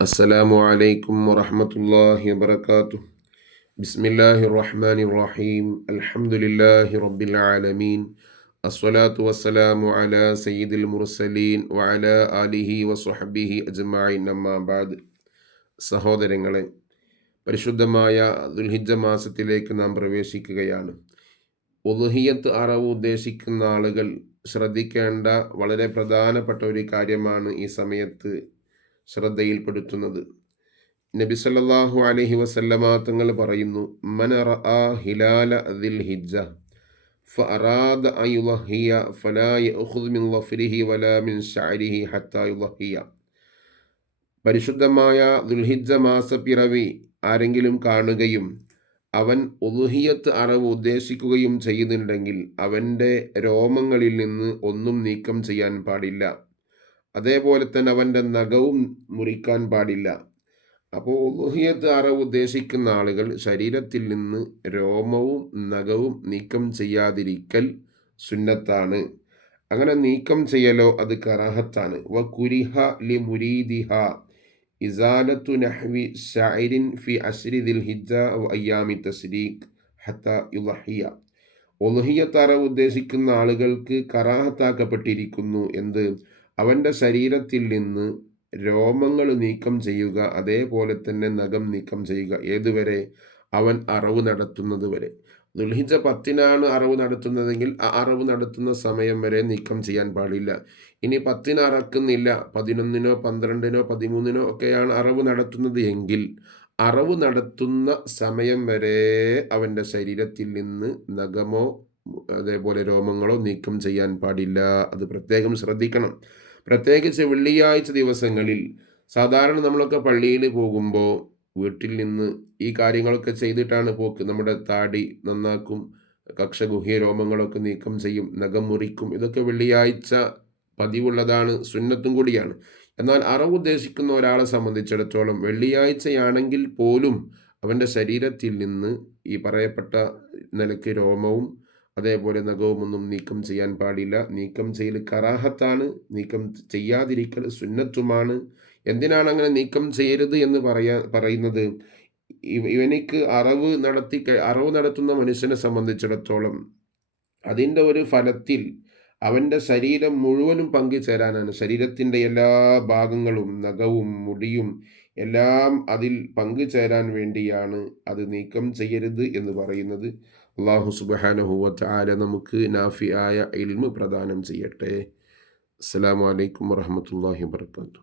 السلام عليكم ورحمة الله وبركاته. بسم الله الرحمن الرحيم. الحمد لله رب العالمين. الصلاة والسلام على سيد المرسلين وعلى آله وصحبه أجمعين. أما بعد. സഹോദരങ്ങളെ, പരിശുദ്ധമായ ദുൽഹിജ്ജ മാസത്തിലേക്ക് നാം പ്രവേശിക്കുകയാണ്. ഉളുഹിയ്യത്ത് അറവ് ഉദ്ദേശിക്കുന്ന ആളുകൾ ശ്രദ്ധിക്കേണ്ട വളരെ പ്രധാനപ്പെട്ട ഒരു കാര്യമാണ് ഈ സമയത്ത് ശ്രദ്ധയിൽപ്പെടുത്തുന്നത്. നബി സല്ലല്ലാഹു അലൈഹി വസല്ലമ തങ്ങൾ പറയുന്നു, മൻ റആ ഹിലാല ദിൽഹിജ്ജ ഫഅറാദ അൻ യുളഹിയ ഫലാ യഅഖുദ് മിൻ ളഫ്രിഹി വലാ മിൻ ശഅരിഹി ഹത്താ യുളഹിയ. പരിശുദ്ധമായ ദുൽഹിജ്ജ മാസപ്പിറവി ആരെങ്കിലും കാണുകയും അവൻ ഉളുഹിയ്യത്ത് അറവ് ഉദ്ദേശിക്കുകയും ചെയ്യുന്നുണ്ടെങ്കിൽ അവൻ്റെ രോമങ്ങളിൽ നിന്ന് ഒന്നും നീക്കം ചെയ്യാൻ പാടില്ല. അതേപോലെ തന്നെ അവൻ്റെ നഖവും മുറിക്കാൻ പാടില്ല. അപ്പോൾ ഉളുഹിയ്യത്ത് അറവ് ഉദ്ദേശിക്കുന്ന ആളുകൾ ശരീരത്തിൽ നിന്ന് രോമവും നഖവും നീക്കം ചെയ്യാതിരിക്കൽ സുന്നത്താണ്. അങ്ങനെ നീക്കം ചെയ്യലോ അത് കറാഹത്താണ്. വ കുരിഹ ലി മുരീദിഹ ഇസാലത്തു നഹ്വി ശഅരിൻ ഫി അശ്രി ദിൽഹിജ്ജ വ അയ്യാമി തസ്രീഖ് ഹത്താ യുളഹിയ. ഉളുഹിയ്യത്ത് അറവ് ഉദ്ദേശിക്കുന്ന ആളുകൾക്ക് കറാഹത്താക്കപ്പെട്ടിരിക്കുന്നു എന്ത്? അവൻ്റെ ശരീരത്തിൽ നിന്ന് രോമങ്ങൾ നീക്കം ചെയ്യുക, അതേപോലെ തന്നെ നഖം നീക്കം ചെയ്യുക. ഏതുവരെ? അവൻ അറവ് നടത്തുന്നത് വരെ. ദുൽഹിജ്ജ 10 അറവ് നടത്തുന്നതെങ്കിൽ ആ അറവ് നടത്തുന്ന സമയം വരെ നീക്കം ചെയ്യാൻ പാടില്ല. ഇനി 10 അറക്കുന്നില്ല, 11, 12, 13 ഒക്കെയാണ് അറവ് നടത്തുന്നത് എങ്കിൽ അറവ് നടത്തുന്ന സമയം വരെ അവൻ്റെ ശരീരത്തിൽ നിന്ന് നഖമോ അതേപോലെ രോമങ്ങളോ നീക്കം ചെയ്യാൻ പാടില്ല. അത് പ്രത്യേകം ശ്രദ്ധിക്കണം. പ്രത്യേകിച്ച് വെള്ളിയാഴ്ച ദിവസങ്ങളിൽ സാധാരണ നമ്മളൊക്കെ പള്ളിയിൽ പോകുമ്പോൾ വീട്ടിൽ നിന്ന് ഈ കാര്യങ്ങളൊക്കെ ചെയ്തിട്ടാണ് പോക്ക്. നമ്മുടെ താടി നന്നാക്കും, കക്ഷഗുഹ്യ രോമങ്ങളൊക്കെ നീക്കം ചെയ്യും, നഖം മുറിക്കും. ഇതൊക്കെ വെള്ളിയാഴ്ച പതിവുള്ളതാണ്, സുന്നത്തും കൂടിയാണ്. എന്നാൽ അറവ് ഉദ്ദേശിക്കുന്ന ഒരാളെ സംബന്ധിച്ചിടത്തോളം വെള്ളിയാഴ്ചയാണെങ്കിൽ പോലും അവൻ്റെ ശരീരത്തിൽ നിന്ന് ഈ പറയപ്പെട്ട നിലയ്ക്ക് രോമവും അതേപോലെ നഖവുമൊന്നും നീക്കം ചെയ്യാൻ പാടില്ല. നീക്കം ചെയ്യൽ കറാഹത്താണ്, നീക്കം ചെയ്യാതിരിക്കൽ സുന്നത്തുമാണ്. എന്തിനാണ് അങ്ങനെ നീക്കം ചെയ്യരുത് എന്ന് പറയുന്നത്? ഇവനിക്ക് അറവ് നടത്തുന്ന മനുഷ്യനെ സംബന്ധിച്ചിടത്തോളം അതിൻ്റെ ഒരു ഫലത്തിൽ അവൻ്റെ ശരീരം മുഴുവനും പങ്കുചേരാനാണ്. ശരീരത്തിൻ്റെ എല്ലാ ഭാഗങ്ങളും, നഖവും മുടിയും എല്ലാം അതിൽ പങ്കുചേരാൻ വേണ്ടിയാണ് അത് നീക്കം ചെയ്യരുത് എന്ന് പറയുന്നത്. അല്ലാഹു സുബ്ഹാനഹു വ തആല നമുക്ക് നാഫിയായ ഇൽമ് പ്രദാനം ചെയ്യട്ടെ. അസ്സലാമു അലൈക്കും വറഹ്മത്തുള്ളാഹി വബറകാതുഹു.